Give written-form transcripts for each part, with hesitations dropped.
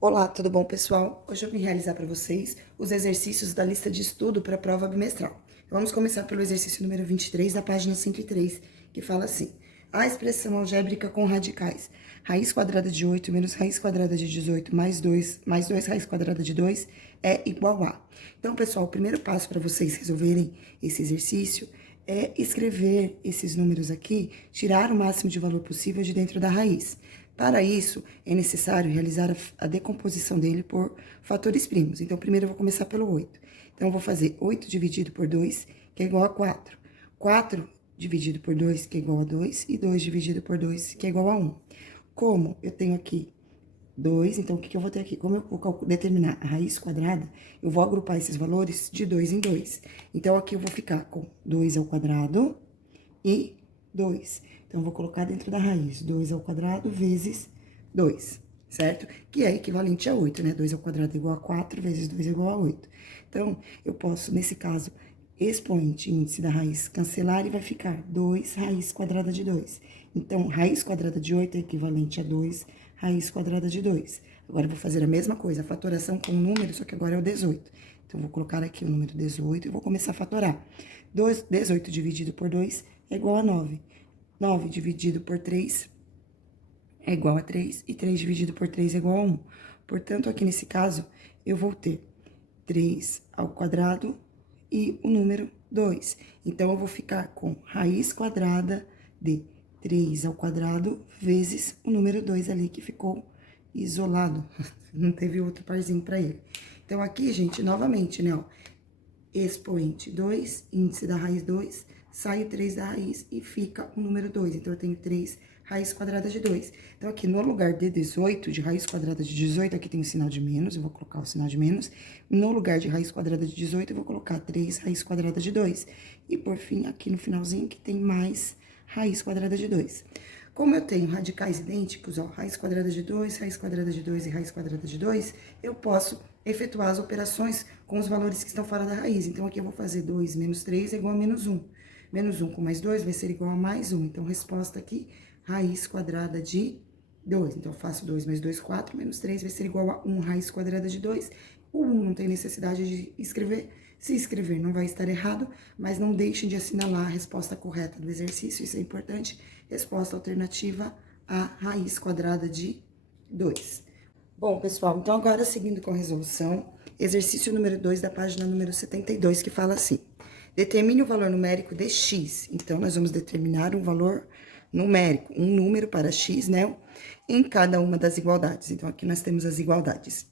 Olá, tudo bom, pessoal? Hoje eu vim realizar para vocês os exercícios da lista de estudo para a prova bimestral. Vamos começar pelo exercício número 23, da página 103, que fala assim: a expressão algébrica com radicais. Raiz quadrada de 8 menos raiz quadrada de 18 mais 2 raiz quadrada de 2 é igual a. Então, pessoal, o primeiro passo para vocês resolverem esse exercício é escrever esses números aqui, tirar o máximo de valor possível de dentro da raiz. Para isso, é necessário realizar a decomposição dele por fatores primos. Então, primeiro eu vou começar pelo 8. Então, eu vou fazer 8 dividido por 2, que é igual a 4. 4 dividido por 2, que é igual a 2. E 2 dividido por 2, que é igual a 1. Como eu tenho aqui 2, então, o que eu vou ter aqui? Como eu vou determinar a raiz quadrada, eu vou agrupar esses valores de 2 em 2. Então, aqui eu vou ficar com 2 ao quadrado e 2. Então, eu vou colocar dentro da raiz 2 ao quadrado vezes 2, certo? Que é equivalente a 8, né? 2 ao quadrado é igual a 4, vezes 2 é igual a 8. Então, eu posso, nesse caso, expoente índice da raiz cancelar e vai ficar 2 raiz quadrada de 2. Então, raiz quadrada de 8 é equivalente a 2 raiz quadrada de 2. Agora, eu vou fazer a mesma coisa, a fatoração com o número, só que agora é o 18. Então, eu vou colocar aqui o número 18 e vou começar a fatorar. 18 dividido por 2 é igual a 9. 9 dividido por 3 é igual a 3. E 3 dividido por 3 é igual a 1. Portanto, aqui nesse caso, eu vou ter 3 ao quadrado e o número 2. Então, eu vou ficar com raiz quadrada de 3 ao quadrado vezes o número 2 ali, que ficou isolado. Não teve outro parzinho para ele. Então, aqui, gente, novamente, né, ó, expoente 2, índice da raiz 2, sai o 3 da raiz e fica o número 2. Então, eu tenho 3 raiz quadrada de 2. Então, aqui no lugar de 18, de raiz quadrada de 18, aqui tem o sinal de menos, eu vou colocar o sinal de menos. No lugar de raiz quadrada de 18, eu vou colocar 3 raiz quadrada de 2. E, por fim, aqui no finalzinho, que tem mais raiz quadrada de 2. Como eu tenho radicais idênticos, ó, raiz quadrada de 2, raiz quadrada de 2 e raiz quadrada de 2, eu posso efetuar as operações com os valores que estão fora da raiz. Então, aqui eu vou fazer 2 menos 3 é igual a menos 1. Menos 1 com mais 2 vai ser igual a mais 1. Então, resposta aqui, raiz quadrada de 2. Então, eu faço 2 mais 2, 4, menos 3 vai ser igual a 1 raiz quadrada de 2. O 1 não tem necessidade de escrever. Se escrever, não vai estar errado, mas não deixem de assinalar a resposta correta do exercício, isso é importante. Resposta alternativa a raiz quadrada de 2. Bom, pessoal, então agora seguindo com a resolução, exercício número 2 da página número 72, que fala assim: determine o valor numérico de x. Então, nós vamos determinar um valor numérico, um número para x, né, em cada uma das igualdades. Então, aqui nós temos as igualdades.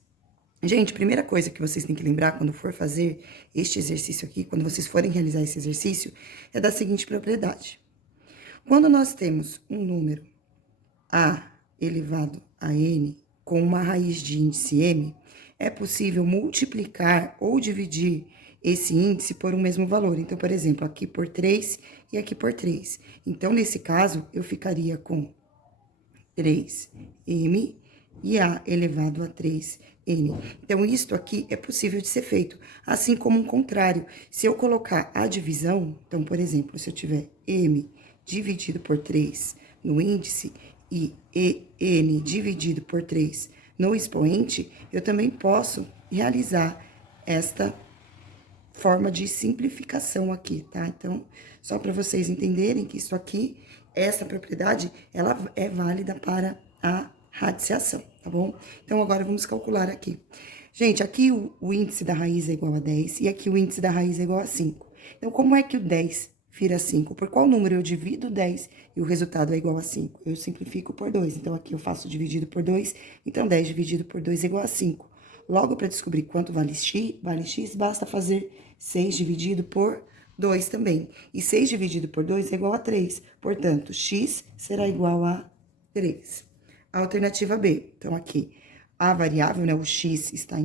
Gente, primeira coisa que vocês têm que lembrar quando for fazer este exercício aqui, quando vocês forem realizar esse exercício, é da seguinte propriedade. Quando nós temos um número a elevado a n com uma raiz de índice m, é possível multiplicar ou dividir esse índice por um mesmo valor. Então, por exemplo, aqui por 3 e aqui por 3. Então, nesse caso, eu ficaria com 3m e a elevado a 3n. Então, isto aqui é possível de ser feito, assim como um contrário. Se eu colocar a divisão, então, por exemplo, se eu tiver m dividido por 3 no índice e n dividido por 3 no expoente, eu também posso realizar esta forma de simplificação aqui, tá? Então, só para vocês entenderem que isso aqui, essa propriedade, ela é válida para a radiciação, tá bom? Então, agora vamos calcular aqui. Gente, aqui o índice da raiz é igual a 10 e aqui o índice da raiz é igual a 5. Então, como é que o 10 vira 5? Por qual número eu divido 10 e o resultado é igual a 5? Eu simplifico por 2. Então, aqui eu faço dividido por 2. Então, 10 dividido por 2 é igual a 5. Logo, para descobrir quanto vale x, basta fazer 6 dividido por 2 também. E 6 dividido por 2 é igual a 3. Portanto, x será igual a 3. A alternativa B. Então, aqui, a variável, né, o x está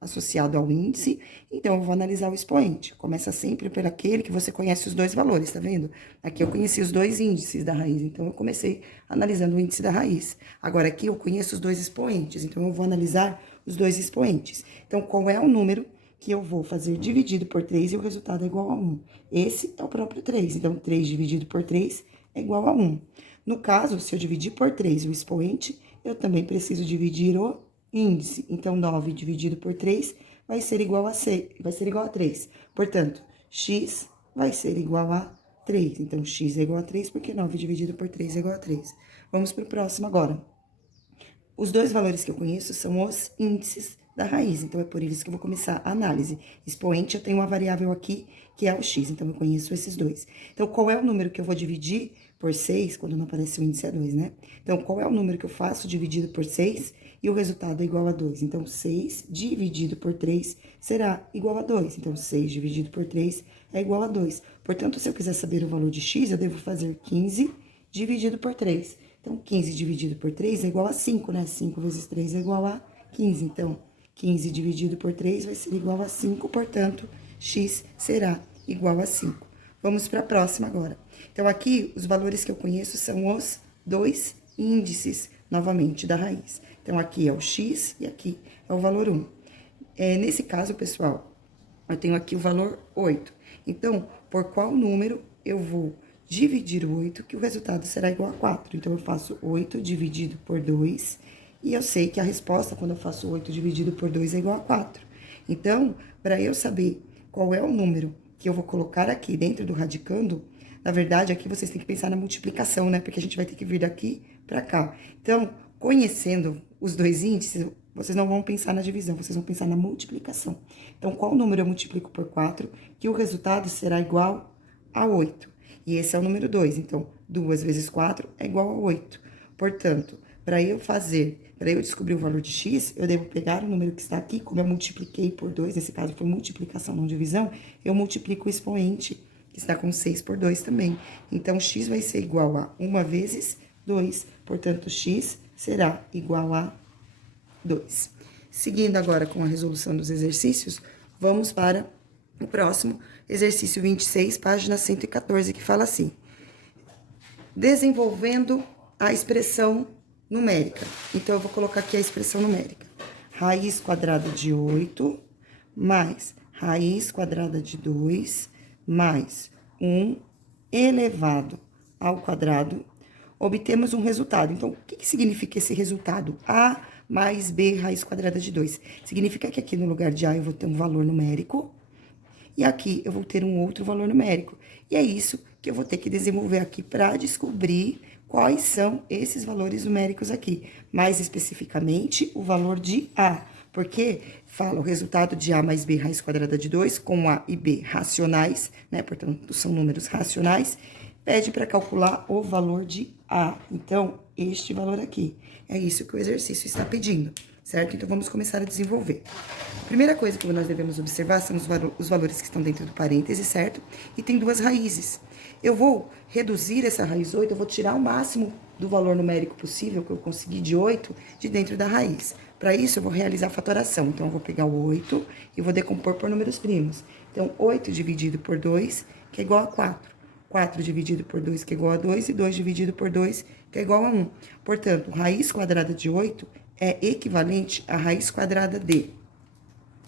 associado ao índice, então eu vou analisar o expoente. Começa sempre por aquele que você conhece os dois valores, tá vendo? Aqui eu conheci os dois índices da raiz, então eu comecei analisando o índice da raiz. Agora aqui eu conheço os dois expoentes, então eu vou analisar os dois expoentes. Então, qual é o número que eu vou fazer dividido por 3 e o resultado é igual a 1? Esse é o próprio 3, então 3 dividido por 3 é igual a 1. No caso, se eu dividir por 3 o expoente, eu também preciso dividir o índice. Então, 9 dividido por 3 vai ser igual a 6, vai ser igual a 3. Portanto, x vai ser igual a 3. Então, x é igual a 3, porque 9 dividido por 3 é igual a 3. Vamos para o próximo agora. Os dois valores que eu conheço são os índices da raiz, então é por isso que eu vou começar a análise. Expoente, eu tenho uma variável aqui, que é o x, então eu conheço esses dois. Então, qual é o número que eu vou dividir por 6, quando não aparece o índice é 2, né? Então, qual é o número que eu faço dividido por 6 e o resultado é igual a 2? Então, 6 dividido por 3 será igual a 2. Então, 6 dividido por 3 é igual a 2. Portanto, se eu quiser saber o valor de x, eu devo fazer 15 dividido por 3. Então, 15 dividido por 3 é igual a 5, né? 5 vezes 3 é igual a 15. Então, 15 dividido por 3 vai ser igual a 5, portanto, x será igual a 5. Vamos para a próxima agora. Então, aqui, os valores que eu conheço são os dois índices, novamente, da raiz. Então, aqui é o x e aqui é o valor 1. Nesse caso, pessoal, eu tenho aqui o valor 8. Então, por qual número eu vou dividir o 8, que o resultado será igual a 4. Então, eu faço 8 dividido por 2, e eu sei que a resposta, quando eu faço 8 dividido por 2, é igual a 4. Então, para eu saber qual é o número que eu vou colocar aqui dentro do radicando, na verdade, aqui vocês têm que pensar na multiplicação, né? Porque a gente vai ter que vir daqui para cá. Então, conhecendo os dois índices, vocês não vão pensar na divisão, vocês vão pensar na multiplicação. Então, qual número eu multiplico por 4, que o resultado será igual a 8. E esse é o número 2. Então, 2 vezes 4 é igual a 8. Portanto, para eu descobrir o valor de x, eu devo pegar o número que está aqui, como eu multipliquei por 2, nesse caso foi multiplicação, não divisão, eu multiplico o expoente, que está com 6 por 2 também. Então, x vai ser igual a 1 vezes 2. Portanto, x será igual a 2. Seguindo agora com a resolução dos exercícios, vamos para o próximo, exercício 26, página 114, que fala assim: desenvolvendo a expressão numérica. Então, eu vou colocar aqui a expressão numérica. Raiz quadrada de 8, mais raiz quadrada de 2, mais 1 elevado ao quadrado. Obtemos um resultado. Então, o que significa esse resultado? A mais B raiz quadrada de 2. Significa que aqui no lugar de A eu vou ter um valor numérico, e aqui eu vou ter um outro valor numérico. E é isso que eu vou ter que desenvolver aqui para descobrir quais são esses valores numéricos aqui. Mais especificamente, o valor de A. Porque fala o resultado de A mais B raiz quadrada de 2, com A e B racionais, né? Portanto, são números racionais. Pede para calcular o valor de A. Então, este valor aqui. É isso que o exercício está pedindo, certo? Então, vamos começar a desenvolver. A primeira coisa que nós devemos observar são os valores que estão dentro do parêntese, certo? E tem duas raízes. Eu vou reduzir essa raiz 8, eu vou tirar o máximo do valor numérico possível que eu consegui de 8 de dentro da raiz. Para isso, eu vou realizar a fatoração. Então, eu vou pegar o 8 e vou decompor por números primos. Então, 8 dividido por 2, que é igual a 4. 4 dividido por 2, que é igual a 2, e 2 dividido por 2, que é igual a 1. Portanto, raiz quadrada de 8 é equivalente à raiz quadrada de...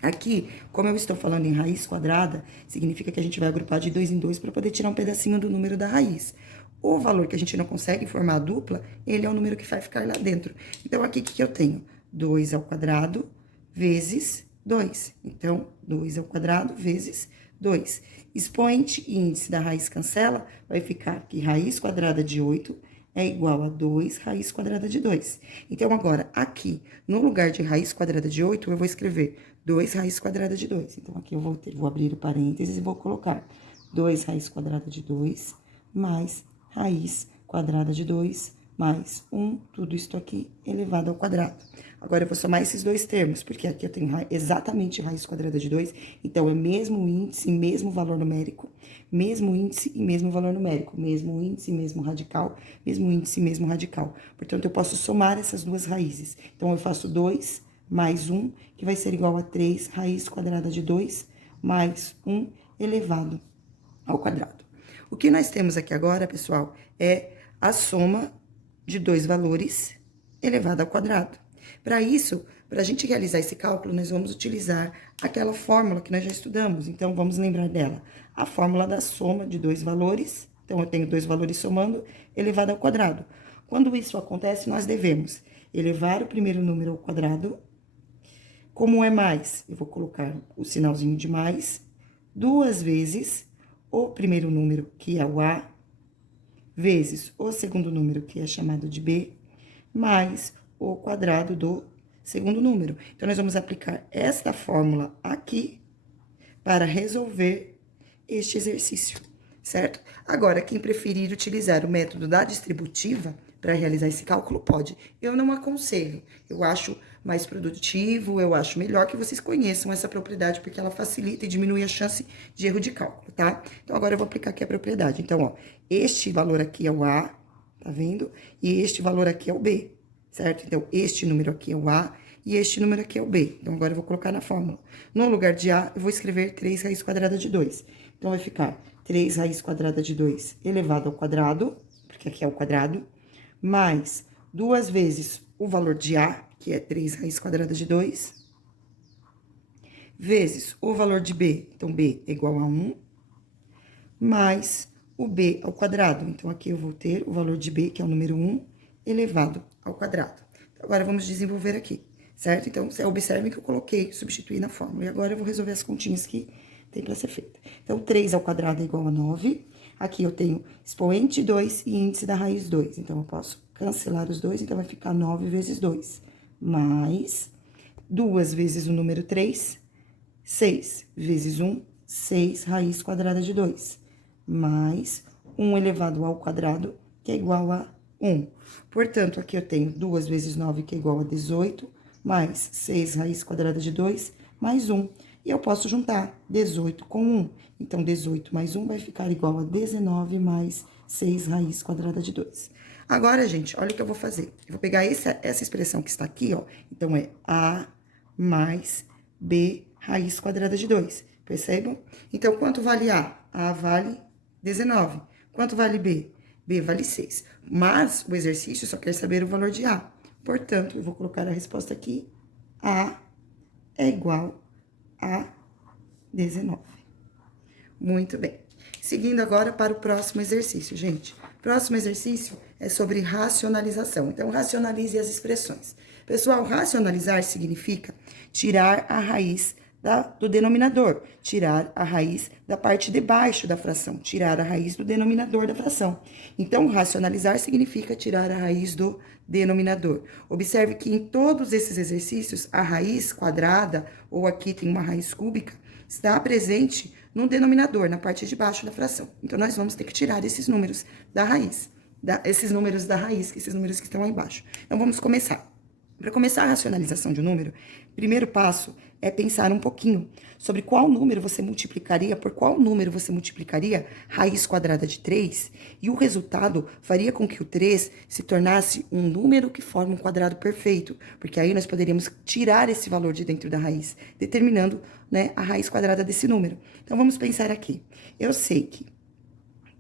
Aqui, como eu estou falando em raiz quadrada, significa que a gente vai agrupar de 2 em 2 para poder tirar um pedacinho do número da raiz. O valor que a gente não consegue formar a dupla, ele é o número que vai ficar lá dentro. Então, aqui, o que eu tenho? 2 ao quadrado vezes 2. Então, 2 ao quadrado vezes 2. Expoente e índice da raiz cancela, vai ficar que raiz quadrada de 8 é igual a 2 raiz quadrada de 2. Então, agora, aqui, no lugar de raiz quadrada de 8, eu vou escrever 2 raiz quadrada de 2. Então, aqui eu vou abrir o parênteses e vou colocar 2 raiz quadrada de 2 mais raiz quadrada de 2 mais 1, tudo isso aqui elevado ao quadrado. Agora, eu vou somar esses dois termos, porque aqui eu tenho exatamente raiz quadrada de 2, então é mesmo índice, mesmo valor numérico, mesmo índice e mesmo valor numérico, mesmo índice, mesmo radical, mesmo índice, mesmo radical. Portanto, eu posso somar essas duas raízes. Então, eu faço 2 mais 1, que vai ser igual a 3 raiz quadrada de 2 mais 1 elevado ao quadrado. O que nós temos aqui agora, pessoal, é a soma de dois valores elevado ao quadrado. Para isso, para a gente realizar esse cálculo, nós vamos utilizar aquela fórmula que nós já estudamos. Então, vamos lembrar dela. A fórmula da soma de dois valores. Então, eu tenho dois valores somando, elevado ao quadrado. Quando isso acontece, nós devemos elevar o primeiro número ao quadrado Como é mais? Eu vou colocar o sinalzinho de mais 2 vezes o primeiro número, que é o A, vezes o segundo número, que é chamado de B, mais o quadrado do segundo número. Então, nós vamos aplicar esta fórmula aqui para resolver este exercício, certo? Agora, quem preferir utilizar o método da distributiva para realizar esse cálculo, pode. Eu não aconselho, eu acho mais produtivo, eu acho melhor que vocês conheçam essa propriedade, porque ela facilita e diminui a chance de erro de cálculo, tá? Então, agora eu vou aplicar aqui a propriedade. Então, ó, este valor aqui é o A, tá vendo? E este valor aqui é o B, certo? Então, este número aqui é o A e este número aqui é o B. Então, agora eu vou colocar na fórmula. No lugar de A, eu vou escrever 3 raiz quadrada de 2. Então, vai ficar 3 raiz quadrada de 2 elevado ao quadrado, porque aqui é o quadrado, mais 2 vezes o valor de A, que é 3 raiz quadrada de 2, vezes o valor de B, então B é igual a 1, mais o B ao quadrado. Então, aqui eu vou ter o valor de B, que é o número 1, elevado ao quadrado. Então, agora, vamos desenvolver aqui, certo? Então, observem que eu coloquei, substituí na fórmula. E agora, eu vou resolver as continhas que tem para ser feita. Então, 3 ao quadrado é igual a 9. Aqui eu tenho expoente 2 e índice da raiz 2. Então, eu posso cancelar os dois, então vai ficar 9 vezes 2. Mais 2 vezes o número 3, 6 vezes 1, 6 raiz quadrada de 2. Mais 1 elevado ao quadrado, que é igual a 1. Portanto, aqui eu tenho 2 vezes 9, que é igual a 18, mais 6 raiz quadrada de 2, mais 1. E eu posso juntar 18 com 1. Então, 18 mais 1 vai ficar igual a 19 mais 6 raiz quadrada de 2. Agora, gente, olha o que eu vou fazer. Eu vou pegar essa expressão que está aqui, ó. Então, é A mais B raiz quadrada de 2. Percebam? Então, quanto vale A? A vale 19. Quanto vale B? B vale 6. Mas o exercício só quer saber o valor de A. Portanto, eu vou colocar a resposta aqui. A é igual a 19. Muito bem. Seguindo agora para o próximo exercício, gente. Próximo exercício é sobre racionalização. Então, racionalize as expressões. Pessoal, racionalizar significa tirar a raiz do denominador, tirar a raiz da parte de baixo da fração, tirar a raiz do denominador da fração. Então, racionalizar significa tirar a raiz do denominador. Observe que em todos esses exercícios, a raiz quadrada, ou aqui tem uma raiz cúbica, está presente no denominador, na parte de baixo da fração. Então, nós vamos ter que tirar esses números da raiz, esses números da raiz, esses números que estão aí embaixo. Então, vamos começar. Para começar a racionalização de um número, primeiro passo é pensar um pouquinho sobre qual número você multiplicaria, por qual número você multiplicaria raiz quadrada de 3, e o resultado faria com que o 3 se tornasse um número que forma um quadrado perfeito, porque aí nós poderíamos tirar esse valor de dentro da raiz, determinando, né, a raiz quadrada desse número. Então, vamos pensar aqui. Eu sei que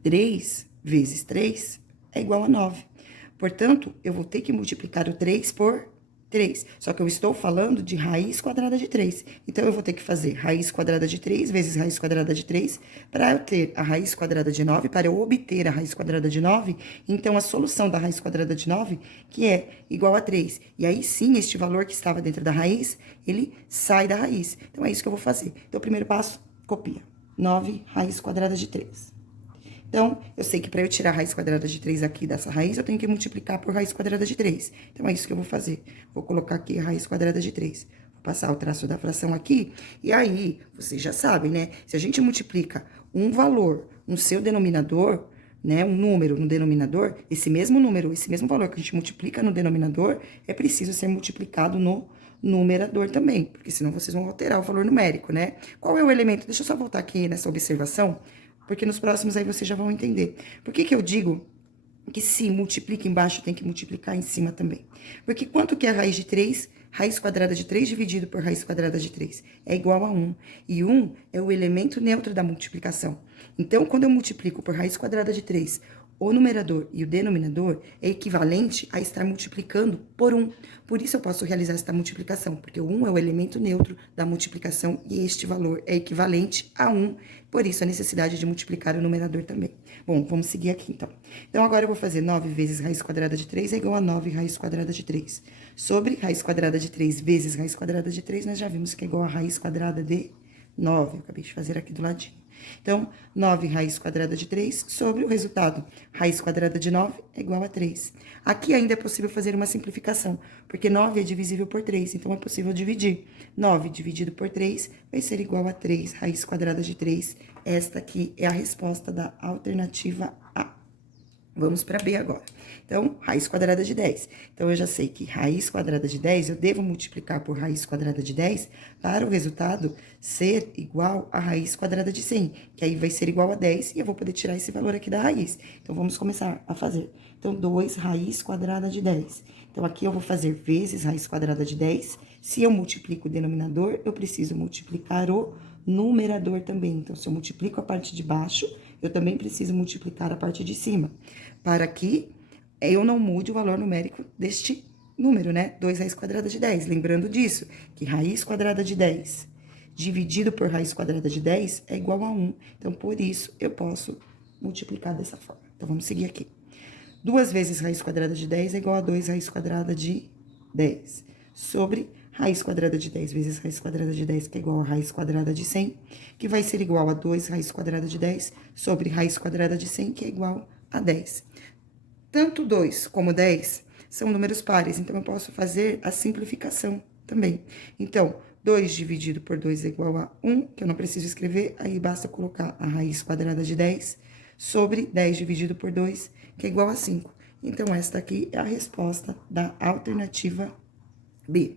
3 vezes 3 é igual a 9. Portanto, eu vou ter que multiplicar o 3 por 3. Só que eu estou falando de raiz quadrada de 3. Então, eu vou ter que fazer raiz quadrada de 3 vezes raiz quadrada de 3 para eu ter a raiz quadrada de 9, para eu obter a raiz quadrada de 9. Então, a solução da raiz quadrada de 9, que é igual a 3. E aí, sim, este valor que estava dentro da raiz, ele sai da raiz. Então, é isso que eu vou fazer. Então, o primeiro passo, copia. 9 raiz quadrada de 3. Então, eu sei que para eu tirar a raiz quadrada de 3 aqui dessa raiz, eu tenho que multiplicar por raiz quadrada de 3. Então, é isso que eu vou fazer. Vou colocar aqui a raiz quadrada de 3. Vou passar o traço da fração aqui. E aí, vocês já sabem, né? Se a gente multiplica um valor no seu denominador, né? Um número no denominador, esse mesmo número, esse mesmo valor que a gente multiplica no denominador, é preciso ser multiplicado no numerador também, porque senão vocês vão alterar o valor numérico, né? Qual é o elemento? Deixa eu só voltar aqui nessa observação, porque nos próximos aí vocês já vão entender. Por que que eu digo que se multiplica embaixo, tem que multiplicar em cima também? Porque quanto que é a raiz de 3? Raiz quadrada de 3 dividido por raiz quadrada de 3 é igual a 1. E 1 é o elemento neutro da multiplicação. Então, quando eu multiplico por raiz quadrada de 3, o numerador e o denominador é equivalente a estar multiplicando por 1. Por isso, eu posso realizar esta multiplicação, porque o 1 é o elemento neutro da multiplicação e este valor é equivalente a 1. Por isso, a necessidade de multiplicar o numerador também. Bom, vamos seguir aqui, então. Então, agora eu vou fazer 9 vezes raiz quadrada de 3 é igual a 9 raiz quadrada de 3. sobre raiz quadrada de 3 vezes raiz quadrada de 3, nós já vimos que é igual a raiz quadrada de 9. Eu acabei de fazer aqui do ladinho. Então, 9 raiz quadrada de 3 sobre o resultado. Raiz quadrada de 9 é igual a 3. Aqui ainda é possível fazer uma simplificação, porque 9 é divisível por 3, então é possível dividir. 9 dividido por 3 vai ser igual a 3 raiz quadrada de 3. Esta aqui é a resposta da alternativa A. Vamos para B agora. Então, raiz quadrada de 10. Então, eu já sei que raiz quadrada de 10, eu devo multiplicar por raiz quadrada de 10 para o resultado ser igual a raiz quadrada de 100, que aí vai ser igual a 10 e eu vou poder tirar esse valor aqui da raiz. Então, vamos começar a fazer. Então, 2 raiz quadrada de 10. Então, aqui eu vou fazer vezes raiz quadrada de 10. Se eu multiplico o denominador, eu preciso multiplicar o numerador também. Então, se eu multiplico a parte de baixo, eu também preciso multiplicar a parte de cima, para que eu não mude o valor numérico deste número, né? 2 raiz quadrada de 10. Lembrando disso, que raiz quadrada de 10 dividido por raiz quadrada de 10 é igual a 1. Então, por isso, eu posso multiplicar dessa forma. Então, vamos seguir aqui. 2 vezes raiz quadrada de 10 é igual a 2 raiz quadrada de 10. Sobre raiz quadrada de 10 vezes raiz quadrada de 10, que é igual a raiz quadrada de 100, que vai ser igual a 2 raiz quadrada de 10 sobre raiz quadrada de 100, que é igual a 10. Tanto 2 como 10 são números pares, então eu posso fazer a simplificação também. Então, 2 dividido por 2 é igual a 1, que eu não preciso escrever, aí basta colocar a raiz quadrada de 10 sobre 10 dividido por 2, que é igual a 5. Então, esta aqui é a resposta da alternativa B.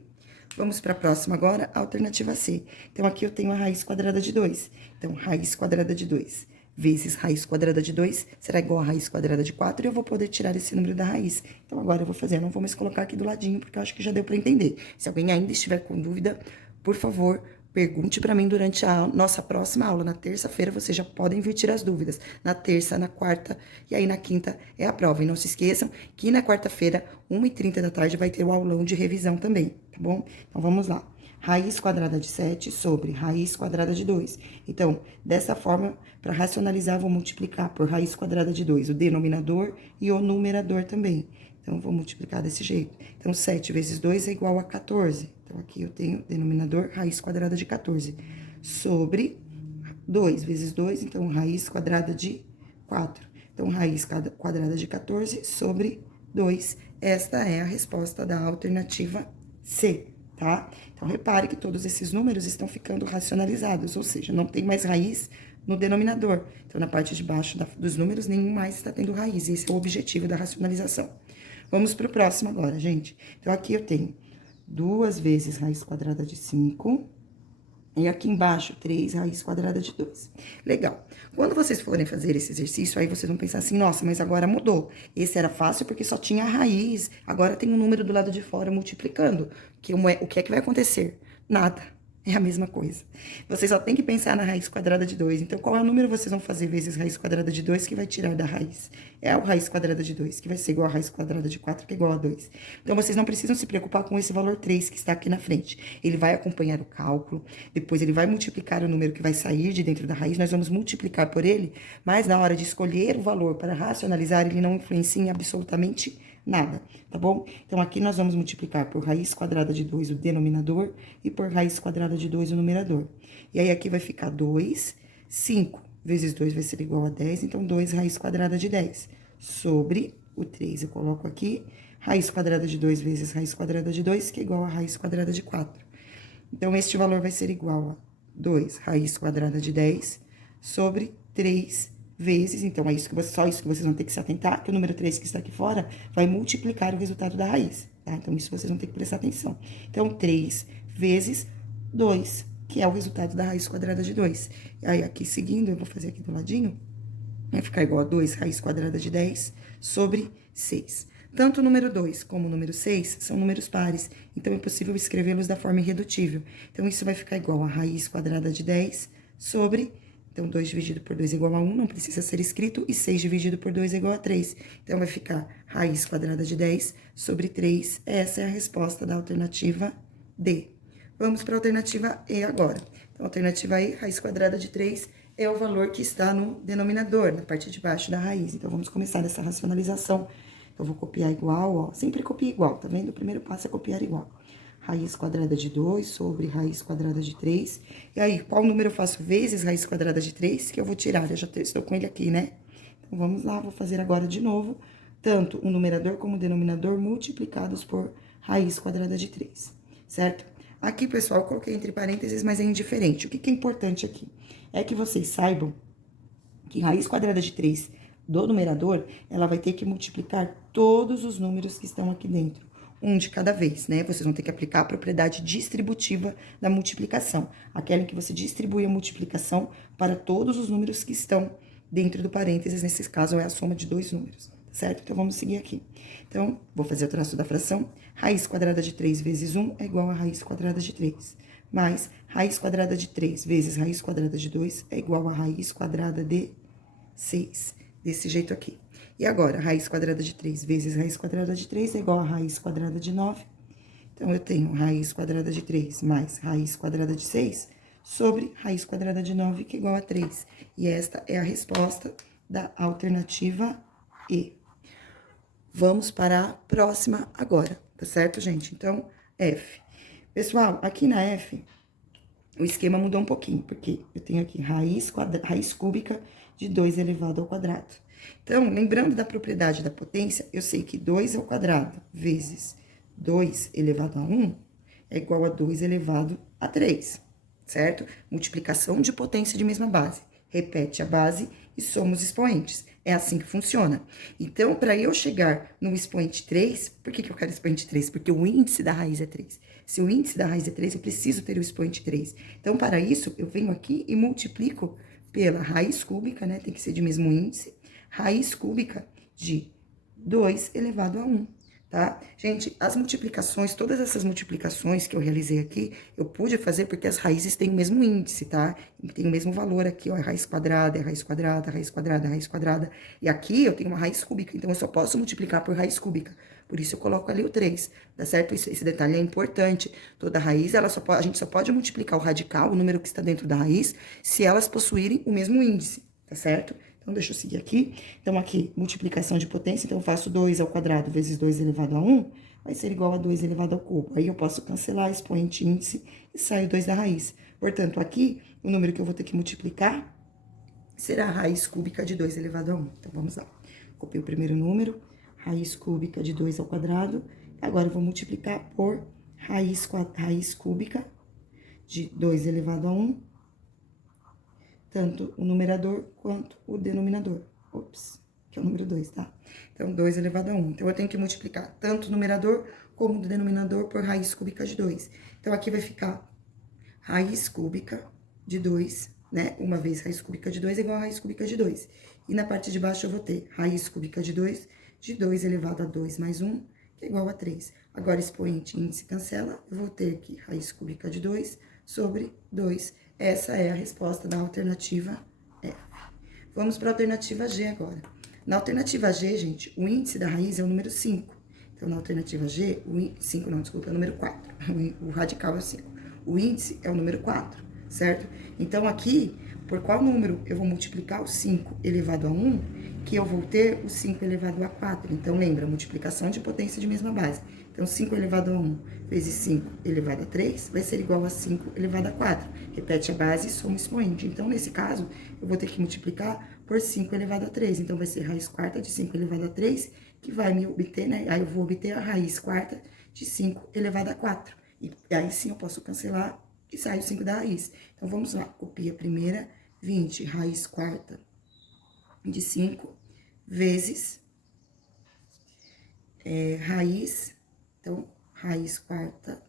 Vamos para a próxima agora, alternativa C. Então, aqui eu tenho a raiz quadrada de 2. Então, raiz quadrada de 2 vezes raiz quadrada de 2 será igual a raiz quadrada de 4 e eu vou poder tirar esse número da raiz. Então, agora eu vou fazer, eu não vou mais colocar aqui do ladinho, porque eu acho que já deu para entender. Se alguém ainda estiver com dúvida, por favor, pergunte para mim durante a nossa próxima aula. Na terça-feira, vocês já podem vir tirar as dúvidas. Na terça, na quarta e aí na quinta é a prova. E não se esqueçam que na quarta-feira, 1h30 da tarde, vai ter o aulão de revisão também, tá bom? Então, vamos lá. Raiz quadrada de 7 sobre raiz quadrada de 2. Então, dessa forma, para racionalizar, vou multiplicar por raiz quadrada de 2 o denominador e o numerador também. Então, vou multiplicar desse jeito. Então, 7 vezes 2 é igual a 14. Então, aqui eu tenho denominador raiz quadrada de 14. Sobre 2 vezes 2, então, raiz quadrada de 4. Então, raiz quadrada de 14 sobre 2. Esta é a resposta da alternativa C, tá? Então, repare que todos esses números estão ficando racionalizados, ou seja, não tem mais raiz no denominador. Então, na parte de baixo dos números, nenhum mais está tendo raiz. Esse é o objetivo da racionalização. Vamos para o próximo agora, gente. Então, aqui eu tenho 2 vezes raiz quadrada de 5. E aqui embaixo, 3 raiz quadrada de 2. Legal. Quando vocês forem fazer esse exercício, aí vocês vão pensar assim, nossa, mas agora mudou. Esse era fácil porque só tinha a raiz. Agora tem um número do lado de fora multiplicando. O que é que vai acontecer? Nada. É a mesma coisa. Vocês só tem que pensar na raiz quadrada de 2. Então, qual é o número vocês vão fazer vezes raiz quadrada de 2 que vai tirar da raiz? É a raiz quadrada de 2, que vai ser igual a raiz quadrada de 4, que é igual a 2. Então, vocês não precisam se preocupar com esse valor 3 que está aqui na frente. Ele vai acompanhar o cálculo, depois ele vai multiplicar o número que vai sair de dentro da raiz, nós vamos multiplicar por ele, mas na hora de escolher o valor para racionalizar, ele não influencia em absolutamente nada, tá bom? Então, aqui nós vamos multiplicar por raiz quadrada de 2 o denominador e por raiz quadrada de 2 o numerador. E aí, aqui vai ficar 2, 5 vezes 2 vai ser igual a 10, então 2 raiz quadrada de 10 sobre o 3. Eu coloco aqui raiz quadrada de 2 vezes raiz quadrada de 2, que é igual a raiz quadrada de 4. Então, este valor vai ser igual a 2 raiz quadrada de 10 sobre 3 vezes, então, é isso que só isso que vocês vão ter que se atentar, que o número 3 que está aqui fora vai multiplicar o resultado da raiz, tá? Então, isso vocês vão ter que prestar atenção. Então, 3 vezes 2, que é o resultado da raiz quadrada de 2. E aí, aqui seguindo, eu vou fazer aqui do ladinho, vai ficar igual a 2 raiz quadrada de 10 sobre 6. Tanto o número 2 como o número 6 são números pares, então é possível escrevê-los da forma irredutível. Então, isso vai ficar igual a raiz quadrada de 10 sobre... Então, 2 dividido por 2 é igual a 1, não precisa ser escrito, e 6 dividido por 2 é igual a 3. Então, vai ficar raiz quadrada de 10 sobre 3. Essa é a resposta da alternativa D. Vamos para a alternativa E agora. Então, a alternativa E, raiz quadrada de 3, é o valor que está no denominador, na parte de baixo da raiz. Então, vamos começar essa racionalização Então, eu vou copiar igual, ó. Sempre copia igual, tá vendo? O primeiro passo é copiar igual. Raiz quadrada de 2 sobre raiz quadrada de 3. E aí, qual número eu faço vezes raiz quadrada de 3? Que eu vou tirar, eu já estou com ele aqui, né? Então, vamos lá, vou fazer agora de novo. Tanto o numerador como o denominador multiplicados por raiz quadrada de 3, certo? Aqui, pessoal, eu coloquei entre parênteses, mas é indiferente. O que é importante aqui? É que vocês saibam que raiz quadrada de 3 do numerador, ela vai ter que multiplicar todos os números que estão aqui dentro. Um de cada vez, né? Vocês vão ter que aplicar a propriedade distributiva da multiplicação. Aquela em que você distribui a multiplicação para todos os números que estão dentro do parênteses. Nesse caso, é a soma de dois números, certo? Então, vamos seguir aqui. Então, vou fazer o traço da fração. Raiz quadrada de 3 vezes 1 é igual a raiz quadrada de 3. Mais raiz quadrada de 3 vezes raiz quadrada de 2 é igual a raiz quadrada de 6. Desse jeito aqui. E agora, raiz quadrada de 3 vezes raiz quadrada de 3 é igual a raiz quadrada de 9. Então, eu tenho raiz quadrada de 3 mais raiz quadrada de 6 sobre raiz quadrada de 9, que é igual a 3. E esta é a resposta da alternativa E. Vamos para a próxima agora, tá certo, gente? Então, F. Pessoal, aqui na F, o esquema mudou um pouquinho, porque eu tenho aqui raiz cúbica de 2 elevado ao quadrado. Então, lembrando da propriedade da potência, eu sei que 2 ao quadrado vezes 2 elevado a 1 é igual a 2 elevado a 3, certo? Multiplicação de potência de mesma base. Repete a base e soma os expoentes. É assim que funciona. Então, para eu chegar no expoente 3, por que eu quero expoente 3? Porque o índice da raiz é 3. Se o índice da raiz é 3, eu preciso ter o expoente 3. Então, para isso, eu venho aqui e multiplico pela raiz cúbica, né? Tem que ser de mesmo índice. Raiz cúbica de 2 elevado a 1. Tá? Gente, as multiplicações, todas essas multiplicações que eu realizei aqui, eu pude fazer porque as raízes têm o mesmo índice, tá? Tem o mesmo valor aqui, ó, é raiz quadrada, é raiz quadrada, raiz quadrada, raiz quadrada. E aqui eu tenho uma raiz cúbica, então eu só posso multiplicar por raiz cúbica. Por isso eu coloco ali o 3, tá certo? Esse detalhe é importante. Toda raiz, a gente só pode multiplicar o radical, o número que está dentro da raiz, se elas possuírem o mesmo índice, tá certo? Então, deixa eu seguir aqui. Então, aqui, multiplicação de potência. Então, eu faço 2 ao quadrado vezes 2 elevado a 1, vai ser igual a 2 elevado ao cubo. Aí, eu posso cancelar expoente índice e saio 2 da raiz. Portanto, aqui, o número que eu vou ter que multiplicar será a raiz cúbica de 2 elevado a 1. Então, vamos lá. Copiei o primeiro número, raiz cúbica de 2 ao quadrado. Agora, eu vou multiplicar por raiz cúbica de 2 elevado a 1, tanto o numerador quanto o denominador. Ops, que é o número 2, tá? Então, 2 elevado a 1. Então, eu tenho que multiplicar tanto o numerador como o denominador por raiz cúbica de 2. Então, aqui vai ficar raiz cúbica de 2, né? Uma vez raiz cúbica de 2 é igual a raiz cúbica de 2. E na parte de baixo eu vou ter raiz cúbica de 2 elevado a 2 mais 1, que é igual a 3. Agora, expoente índice cancela, eu vou ter aqui raiz cúbica de 2 sobre 2. Essa é a resposta da alternativa F. Vamos para a alternativa G agora. Na alternativa G, gente, o índice da raiz é o número 5. Então, na alternativa G, é o número 4. O radical é 5. O índice é o número 4, certo? Então, aqui, por qual número eu vou multiplicar o 5 elevado a 1, que eu vou ter o 5 elevado a 4. Então, lembra, multiplicação de potência de mesma base. Então, 5 elevado a 1 vezes 5 elevado a 3 vai ser igual a 5 elevado a 4. Repete a base e soma o expoente. Então, nesse caso, eu vou ter que multiplicar por 5 elevado a 3. Então, vai ser raiz quarta de 5 elevado a 3, que vai me obter, né? Aí, eu vou obter a raiz quarta de 5 elevado a 4. E aí, sim, eu posso cancelar e sai o 5 da raiz. Então, vamos lá. Copia a primeira, 20, raiz quarta de 5 vezes raiz... Então, raiz quarta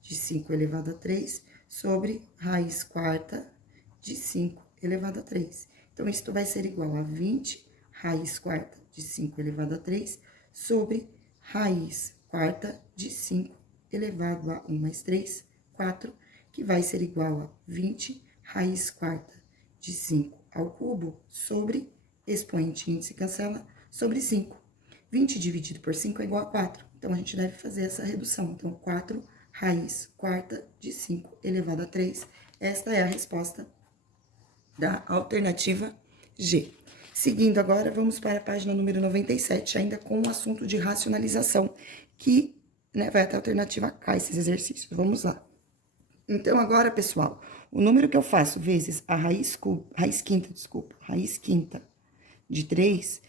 de 5 elevado a 3 sobre raiz quarta de 5 elevado a 3. Então, isso vai ser igual a 20 raiz quarta de 5 elevado a 3 sobre raiz quarta de 5 elevado a 1 mais 3, 4, que vai ser igual a 20 raiz quarta de 5 ao cubo sobre expoente índice cancela sobre 5. 20 dividido por 5 é igual a 4. Então, a gente deve fazer essa redução. Então, 4 raiz quarta de 5 elevado a 3. Esta é a resposta da alternativa G. Seguindo agora, vamos para a página número 97, ainda com o assunto de racionalização, que, né, vai até a alternativa K, esses exercícios. Vamos lá. Então, agora, pessoal, o número que eu faço vezes a raiz quinta de 3,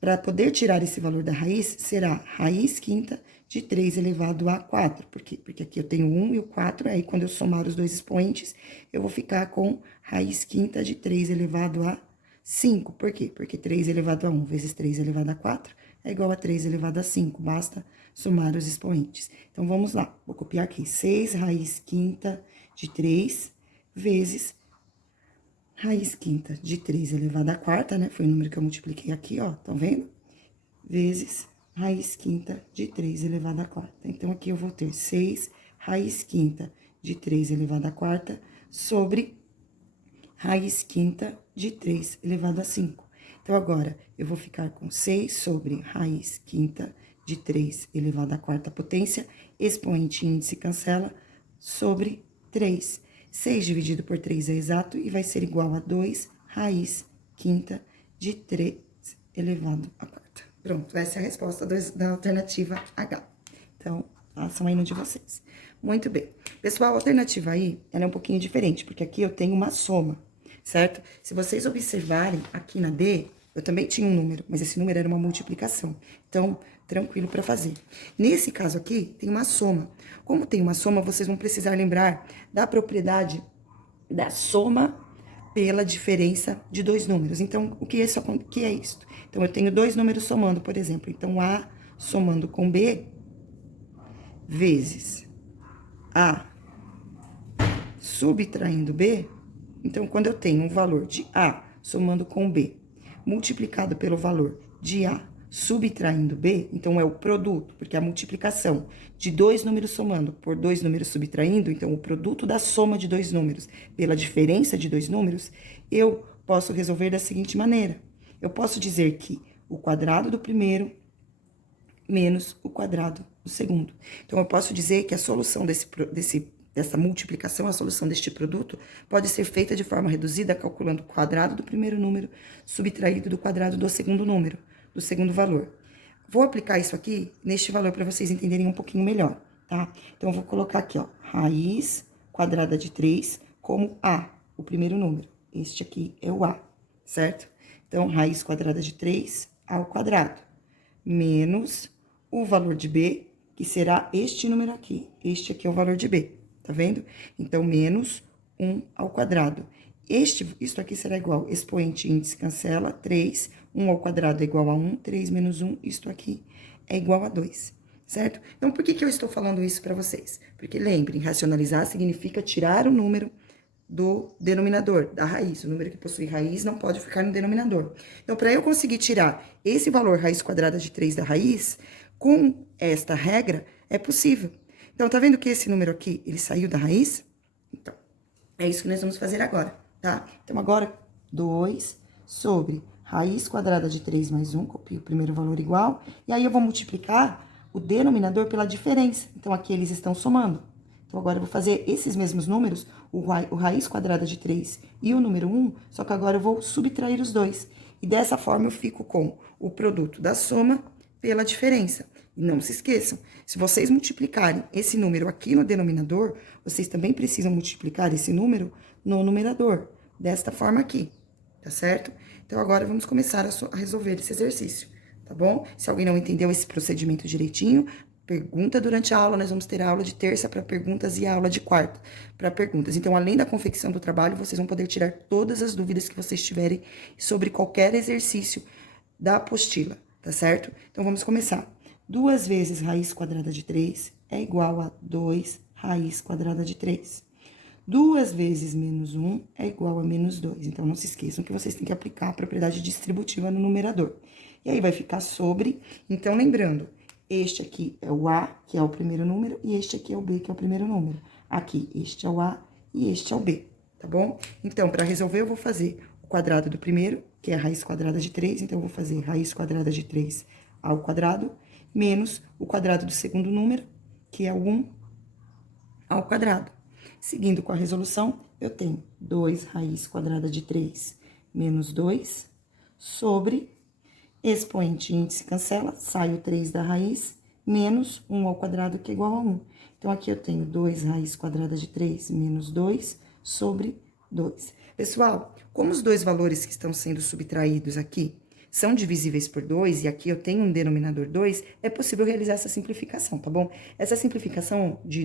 para poder tirar esse valor da raiz, será raiz quinta de 3 elevado a 4. Por quê? Porque aqui eu tenho 1 e o 4, aí quando eu somar os dois expoentes, eu vou ficar com raiz quinta de 3 elevado a 5. Por quê? Porque 3 elevado a 1 vezes 3 elevado a 4 é igual a 3 elevado a 5. Basta somar os expoentes. Então, vamos lá. Vou copiar aqui. 6 raiz quinta de 3 vezes raiz quinta de 3 elevado a quarta, né? Foi o número que eu multipliquei aqui, ó. Tá vendo? Vezes raiz quinta de 3 elevado a quarta. Então, aqui eu vou ter 6 raiz quinta de 3 elevado a quarta sobre raiz quinta de 3 elevado a 5. Então, agora, eu vou ficar com 6 sobre raiz quinta de 3 elevado à quarta potência, expoente índice cancela, sobre 3. 6 dividido por 3 é exato e vai ser igual a 2 raiz quinta de 3 elevado à quarta. Pronto, essa é a resposta da alternativa H. Então, façam aí no de vocês. Muito bem. Pessoal, a alternativa aí, ela é um pouquinho diferente, porque aqui eu tenho uma soma, certo? Se vocês observarem aqui na D, eu também tinha um número, mas esse número era uma multiplicação. Então, tranquilo para fazer. Nesse caso aqui, tem uma soma. Como tem uma soma, vocês vão precisar lembrar da propriedade da soma pela diferença de dois números. Então, o que é isso? Então, eu tenho dois números somando, por exemplo. Então, A somando com B vezes A subtraindo B. Então, quando eu tenho um valor de A somando com B multiplicado pelo valor de A subtraindo B, então é o produto, porque a multiplicação de dois números somando por dois números subtraindo, então o produto da soma de dois números pela diferença de dois números, eu posso resolver da seguinte maneira. Eu posso dizer que o quadrado do primeiro menos o quadrado do segundo. Então, eu posso dizer que a solução dessa multiplicação, a solução deste produto, pode ser feita de forma reduzida, calculando o quadrado do primeiro número subtraído do quadrado do segundo número, do segundo valor. Vou aplicar isso aqui neste valor para vocês entenderem um pouquinho melhor, tá? Então, eu vou colocar aqui, ó, raiz quadrada de 3 como A, o primeiro número. Este aqui é o A, certo? Então, raiz quadrada de 3 ao quadrado, menos o valor de B, que será este número aqui. Este aqui é o valor de B, tá vendo? Então, menos 1 ao quadrado. Isto aqui será igual, expoente índice cancela, 3, 1 ao quadrado é igual a 1, 3 menos 1, isto aqui é igual a 2, certo? Então, por que eu estou falando isso para vocês? Porque lembrem, racionalizar significa tirar o número do denominador, da raiz. O número que possui raiz não pode ficar no denominador. Então, para eu conseguir tirar esse valor raiz quadrada de 3 da raiz, com esta regra, é possível. Então, tá vendo que esse número aqui, ele saiu da raiz? Então, é isso que nós vamos fazer agora, tá? Então, agora, 2 sobre raiz quadrada de 3 mais 1, copio o primeiro valor igual, e aí eu vou multiplicar o denominador pela diferença. Então, aqui eles estão somando. Então, agora eu vou fazer esses mesmos números, o raiz quadrada de 3 e o número 1, só que agora eu vou subtrair os dois. E dessa forma eu fico com o produto da soma pela diferença. E não se esqueçam, se vocês multiplicarem esse número aqui no denominador, vocês também precisam multiplicar esse número no numerador, desta forma aqui, tá certo? Então, agora vamos começar a resolver esse exercício, tá bom? Se alguém não entendeu esse procedimento direitinho, pergunta durante a aula, nós vamos ter a aula de terça para perguntas e a aula de quarta para perguntas. Então, além da confecção do trabalho, vocês vão poder tirar todas as dúvidas que vocês tiverem sobre qualquer exercício da apostila, tá certo? Então, vamos começar. 2 vezes raiz quadrada de 3 é igual a 2 raiz quadrada de 3. 2 vezes menos 1 é igual a menos 2. Então, não se esqueçam que vocês têm que aplicar a propriedade distributiva no numerador. E aí, vai ficar sobre... Então, lembrando, este aqui é o A, que é o primeiro número, e este aqui é o B, que é o primeiro número. Aqui, este é o A e este é o B, tá bom? Então, para resolver, eu vou fazer o quadrado do primeiro, que é a raiz quadrada de 3. Então, eu vou fazer raiz quadrada de 3 ao quadrado, menos o quadrado do segundo número, que é o 1 ao quadrado. Seguindo com a resolução, eu tenho 2 raiz quadrada de 3 menos 2 sobre expoente índice cancela, sai o 3 da raiz, menos 1 ao quadrado, que é igual a 1. Então, aqui eu tenho 2 raiz quadrada de 3 menos 2 sobre 2. Pessoal, como os dois valores que estão sendo subtraídos aqui são divisíveis por 2, e aqui eu tenho um denominador 2, é possível realizar essa simplificação, tá bom? Essa simplificação de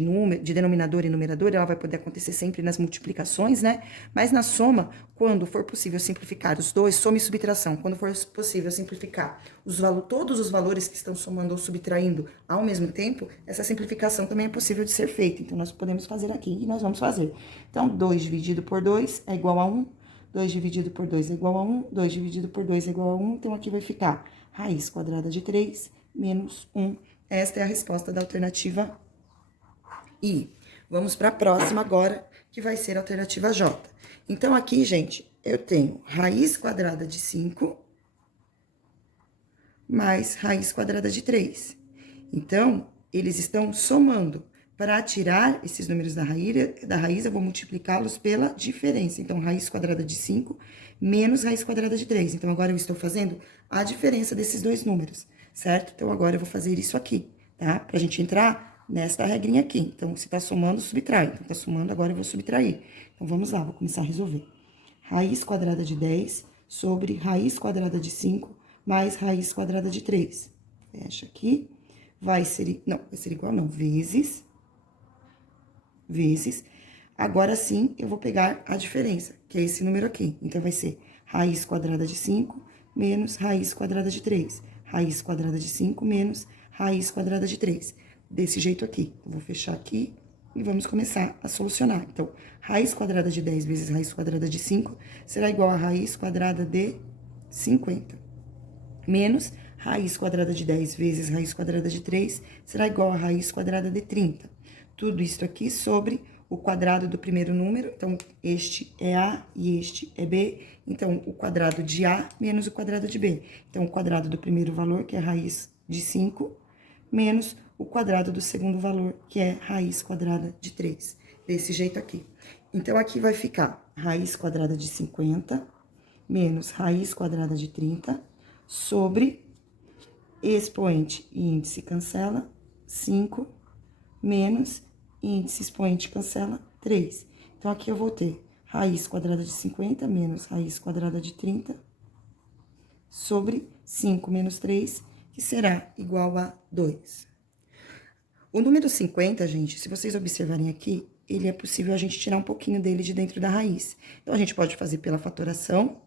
denominador e numerador, ela vai poder acontecer sempre nas multiplicações, né? Mas na soma, quando for possível simplificar os dois, soma e subtração, quando for possível simplificar todos os valores que estão somando ou subtraindo ao mesmo tempo, essa simplificação também é possível de ser feita. Então, nós podemos fazer aqui, e nós vamos fazer. Então, 2 dividido por 2 é igual a 1. 2 dividido por 2 é igual a 1, 2 dividido por 2 é igual a 1, então aqui vai ficar raiz quadrada de 3 menos 1. Esta é a resposta da alternativa I. Vamos para a próxima agora, que vai ser a alternativa J. Então, aqui, gente, eu tenho raiz quadrada de 5 mais raiz quadrada de 3. Então, eles estão somando. Para tirar esses números da raiz, eu vou multiplicá-los pela diferença. Então, raiz quadrada de 5 menos raiz quadrada de 3. Então, agora eu estou fazendo a diferença desses dois números, certo? Então, agora eu vou fazer isso aqui, tá? Pra gente entrar nesta regrinha aqui. Então, se tá somando, subtrai. Então, tá somando, agora eu vou subtrair. Então, vamos lá, vou começar a resolver. Raiz quadrada de 10 sobre raiz quadrada de 5 mais raiz quadrada de 3. Fecha aqui. Vai ser igual não, vezes. Agora sim, eu vou pegar a diferença, que é esse número aqui. Então, vai ser raiz quadrada de 5 menos raiz quadrada de 3. Raiz quadrada de 5 menos raiz quadrada de 3. Desse jeito aqui. Eu vou fechar aqui e vamos começar a solucionar. Então, raiz quadrada de 10 vezes raiz quadrada de 5 será igual a raiz quadrada de 50. Menos raiz quadrada de 10 vezes raiz quadrada de 3 será igual a raiz quadrada de 30. Tudo isso aqui sobre o quadrado do primeiro número. Então, este é A e este é B. Então, o quadrado de A menos o quadrado de B. Então, o quadrado do primeiro valor, que é raiz de 5, menos o quadrado do segundo valor, que é raiz quadrada de 3. Desse jeito aqui. Então, aqui vai ficar raiz quadrada de 50 menos raiz quadrada de 30 sobre expoente e índice cancela, 5 menos índice expoente cancela, 3. Então, aqui eu vou ter raiz quadrada de 50 menos raiz quadrada de 30 sobre 5 menos 3, que será igual a 2. O número 50, gente, se vocês observarem aqui, ele é possível a gente tirar um pouquinho dele de dentro da raiz. Então, a gente pode fazer pela fatoração,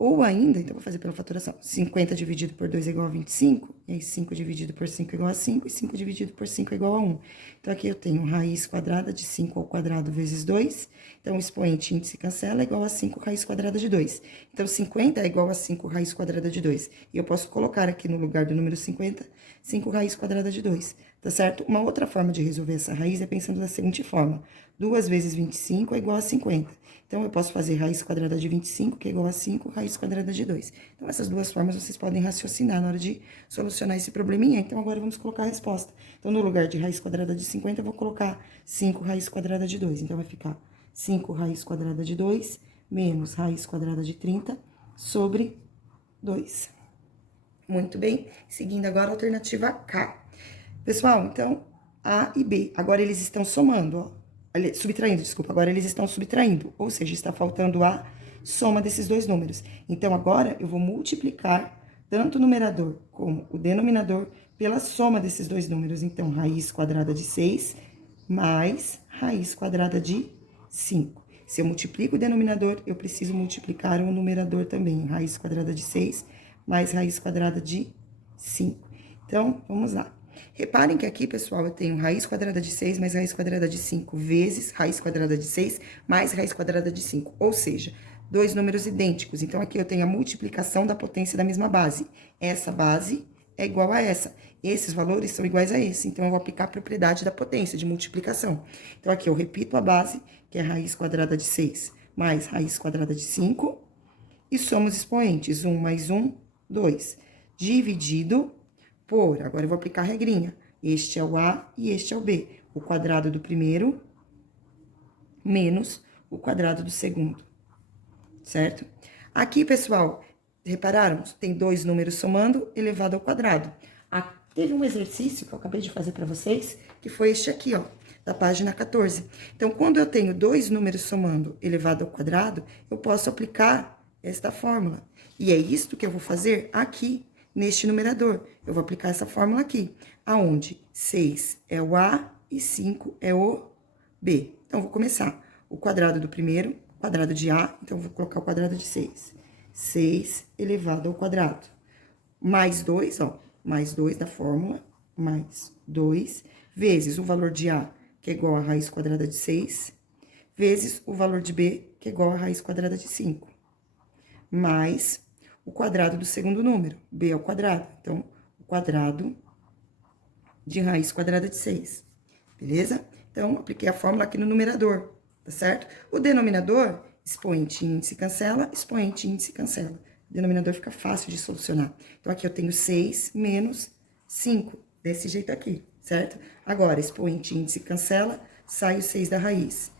ou ainda, então, vou fazer pela fatoração. 50 dividido por 2 é igual a 25, e aí 5 dividido por 5 é igual a 5, e 5 dividido por 5 é igual a 1. Então, aqui eu tenho raiz quadrada de 5 ao quadrado vezes 2, então, o expoente índice cancela é igual a 5 raiz quadrada de 2. Então, 50 é igual a 5 raiz quadrada de 2. E eu posso colocar aqui no lugar do número 50, 5 raiz quadrada de 2, tá certo? Uma outra forma de resolver essa raiz é pensando da seguinte forma. 2 vezes 25 é igual a 50. Então, eu posso fazer raiz quadrada de 25, que é igual a 5, raiz quadrada de 2. Então, essas duas formas vocês podem raciocinar na hora de solucionar esse probleminha. Então, agora vamos colocar a resposta. Então, no lugar de raiz quadrada de 50, eu vou colocar 5 raiz quadrada de 2. Então, vai ficar 5 raiz quadrada de 2 menos raiz quadrada de 30 sobre 2. Muito bem. Seguindo agora a alternativa K. Pessoal, então, A e B. Agora, eles estão somando, ó. Subtraindo, desculpa, agora eles estão subtraindo, ou seja, está faltando a soma desses dois números. Então, agora eu vou multiplicar tanto o numerador como o denominador pela soma desses dois números. Então, raiz quadrada de 6 mais raiz quadrada de 5. Se eu multiplico o denominador, eu preciso multiplicar o numerador também. Raiz quadrada de 6 mais raiz quadrada de 5. Então, vamos lá. Reparem que aqui, pessoal, eu tenho raiz quadrada de 6 mais raiz quadrada de 5 vezes raiz quadrada de 6 mais raiz quadrada de 5. Ou seja, dois números idênticos. Então, aqui eu tenho a multiplicação da potência da mesma base. Essa base é igual a essa. Esses valores são iguais a esse. Então, eu vou aplicar a propriedade da potência de multiplicação. Então, aqui eu repito a base, que é raiz quadrada de 6 mais raiz quadrada de 5. E somos expoentes. 1 mais 1, 2. Dividido por, agora eu vou aplicar a regrinha. Este é o A e este é o B. O quadrado do primeiro menos o quadrado do segundo, certo? Aqui, pessoal, repararam? Tem dois números somando elevado ao quadrado. Teve um exercício que eu acabei de fazer para vocês, que foi este aqui, ó, da página 14. Então, quando eu tenho dois números somando elevado ao quadrado, eu posso aplicar esta fórmula. E é isto que eu vou fazer aqui, neste numerador. Eu vou aplicar essa fórmula aqui, aonde 6 é o A e 5 é o B. Então, eu vou começar. O quadrado do primeiro, quadrado de A, então, eu vou colocar o quadrado de 6. 6 elevado ao quadrado. Mais 2, ó, mais 2 da fórmula, mais 2, vezes o valor de A, que é igual a raiz quadrada de 6, vezes o valor de B, que é igual a raiz quadrada de 5, mais o quadrado do segundo número, B ao quadrado. Então, o quadrado de raiz quadrada de 6, beleza? Então, apliquei a fórmula aqui no numerador, tá certo? O denominador, expoente índice cancela, expoente índice cancela. O denominador fica fácil de solucionar. Então, aqui eu tenho 6 menos 5, desse jeito aqui, certo? Agora, expoente índice cancela, sai o 6 da raiz.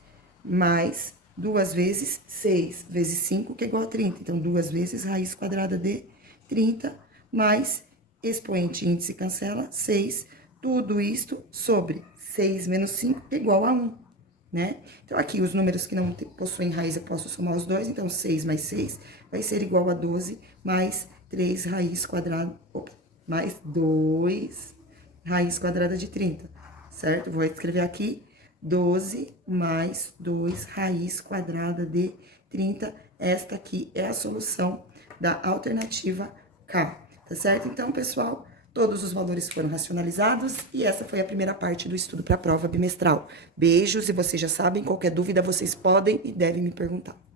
Mais 2 vezes 6 vezes 5, que é igual a 30. Então, 2 vezes raiz quadrada de 30, mais expoente índice cancela, 6. Tudo isto sobre 6 menos 5, que é igual a 1. Né? Então, aqui, os números que não possuem raiz, eu posso somar os dois. Então, 6 mais 6 vai ser igual a 12, mais 3 raiz quadrada, mais 2 raiz quadrada de 30, certo? Vou escrever aqui, 12 mais 2 raiz quadrada de 30. Esta aqui é a solução da alternativa K, tá certo? Então, pessoal, todos os valores foram racionalizados e essa foi a primeira parte do estudo para a prova bimestral. Beijos e vocês já sabem, qualquer dúvida vocês podem e devem me perguntar.